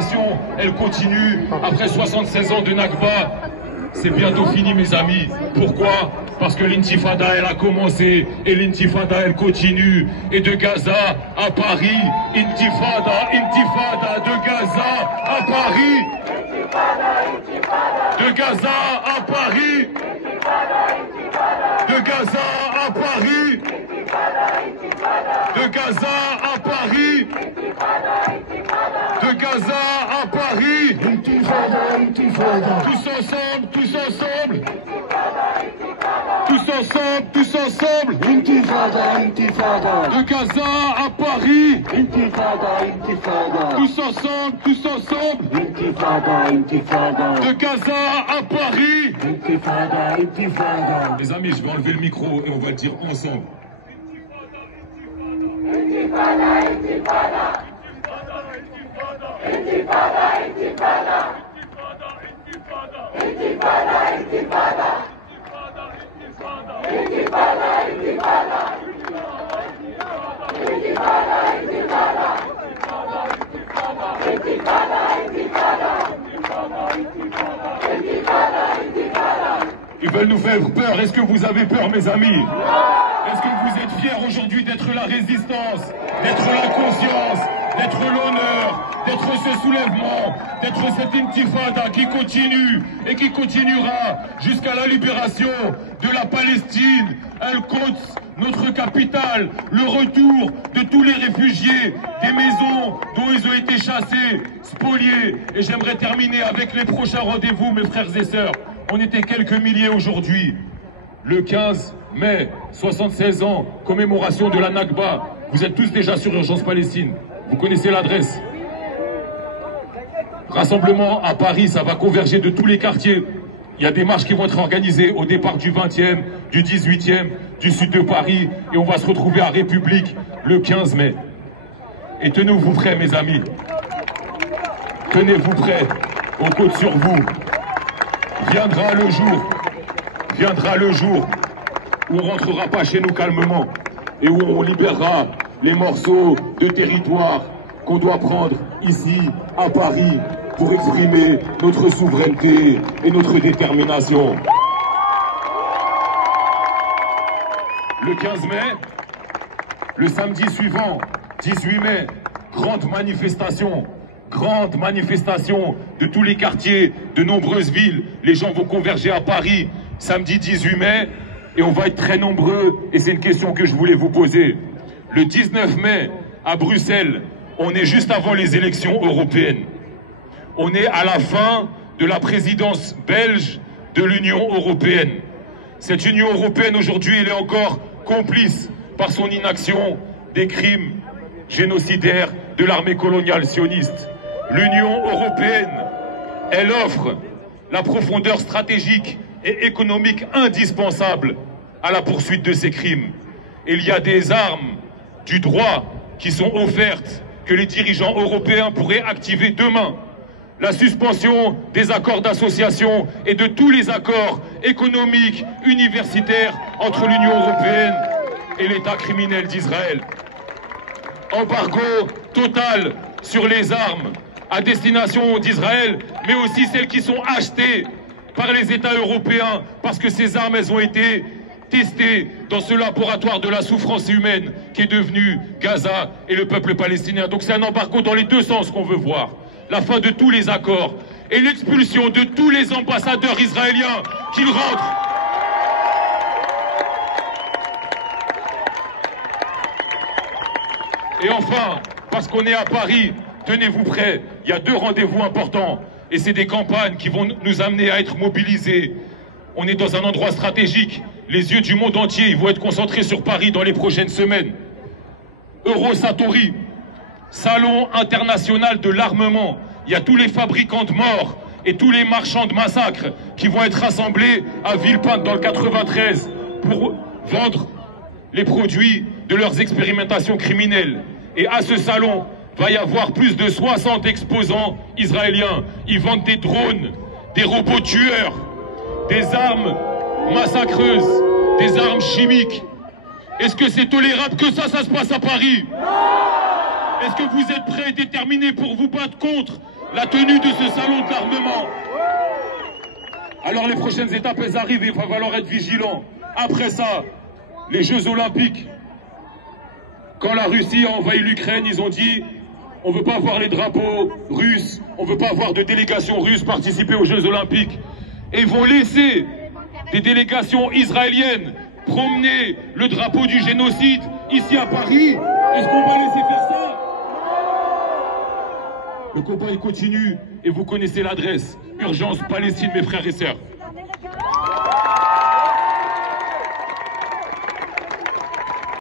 détermination, elle continue. Après 76 ans de Nakba, c'est bientôt fini, mes amis. Pourquoi? Parce que l'intifada, elle a commencé et l'intifada, elle continue. Et de Gaza à Paris, intifada, intifada, de Gaza à Paris. De Gaza à Paris. De Gaza à Paris. De Gaza à Paris. De Gaza à Paris. Intifada, intifada. Tous ensemble, tous ensemble. Tous ensemble, tous ensemble. Intifada, intifada. De Gaza à Paris. Intifada, intifada. Tous ensemble, tous ensemble. Intifada, intifada. De Gaza à Paris. Intifada, intifada. Les amis, je vais enlever le micro et on va le dire ensemble. Intifada, intifada. Intifada, intifada. Intifada, intifada. Intifada, intifada. Intifada, intifada. Intifada, intifada. Intifada, intifada. Ils veulent nous faire peur. Est-ce que vous avez peur, mes amis? Est-ce que vous êtes fiers aujourd'hui d'être la résistance, d'être la conscience, d'être l'honneur, d'être ce soulèvement, d'être cette intifada qui continue et qui continuera jusqu'à la libération de la Palestine, Al-Quds, notre capitale, le retour de tous les réfugiés, des maisons dont ils ont été chassés, spoliés. Et j'aimerais terminer avec les prochains rendez-vous, mes frères et sœurs. On était quelques milliers aujourd'hui. Le 15 mai, 76 ans, commémoration de la Nakba. Vous êtes tous déjà sur Urgence Palestine. Vous connaissez l'adresse. Rassemblement à Paris, ça va converger de tous les quartiers. Il y a des marches qui vont être organisées au départ du 20e, du 18e, du sud de Paris. Et on va se retrouver à République le 15 mai. Et tenez-vous prêts, mes amis. Tenez-vous prêts. On compte sur vous. Viendra le jour où on rentrera pas chez nous calmement et où on libérera les morceaux de territoire qu'on doit prendre ici à Paris pour exprimer notre souveraineté et notre détermination. Le 15 mai, le samedi suivant, 18 mai, grande manifestation de tous les quartiers, de nombreuses villes. Les gens vont converger à Paris samedi 18 mai et on va être très nombreux. Et c'est une question que je voulais vous poser. Le 19 mai, à Bruxelles, on est juste avant les élections européennes. On est à la fin de la présidence belge de l'Union européenne. Cette Union européenne aujourd'hui, elle est encore complice par son inaction des crimes génocidaires de l'armée coloniale sioniste. L'Union européenne, elle offre la profondeur stratégique et économique indispensable à la poursuite de ces crimes. Il y a des armes du droit qui sont offertes que les dirigeants européens pourraient activer demain. La suspension des accords d'association et de tous les accords économiques, universitaires entre l'Union européenne et l'État criminel d'Israël. Embargo total sur les armes à destination d'Israël, mais aussi celles qui sont achetées par les États européens, parce que ces armes, elles ont été testées dans ce laboratoire de la souffrance humaine qui est devenu Gaza et le peuple palestinien. Donc c'est un embargo dans les deux sens qu'on veut voir. La fin de tous les accords et l'expulsion de tous les ambassadeurs israéliens qu'ils rentrent. Et enfin, parce qu'on est à Paris, tenez-vous prêts, il y a deux rendez-vous importants et c'est des campagnes qui vont nous amener à être mobilisés. On est dans un endroit stratégique, les yeux du monde entier ils vont être concentrés sur Paris dans les prochaines semaines. Eurosatori, salon international de l'armement, il y a tous les fabricants de morts et tous les marchands de massacres qui vont être rassemblés à Villepinte dans le 93 pour vendre les produits de leurs expérimentations criminelles. Et à ce salon, va y avoir plus de 60 exposants israéliens. Ils vendent des drones, des robots tueurs, des armes massacreuses, des armes chimiques. Est-ce que c'est tolérable que ça se passe à Paris? Est-ce que vous êtes prêts et déterminés pour vous battre contre la tenue de ce salon de l'armement. Alors les prochaines étapes, elles arrivent et il va falloir être vigilant. Après ça, les Jeux Olympiques. Quand la Russie a envahi l'Ukraine, ils ont dit on ne veut pas voir les drapeaux russes, on ne veut pas voir de délégation russe participer aux Jeux Olympiques. Et vont laisser des délégations israéliennes promener le drapeau du génocide ici à Paris. Est-ce qu'on va laisser faire ça? Le combat il continue et vous connaissez l'adresse. Urgence Palestine, mes frères et sœurs.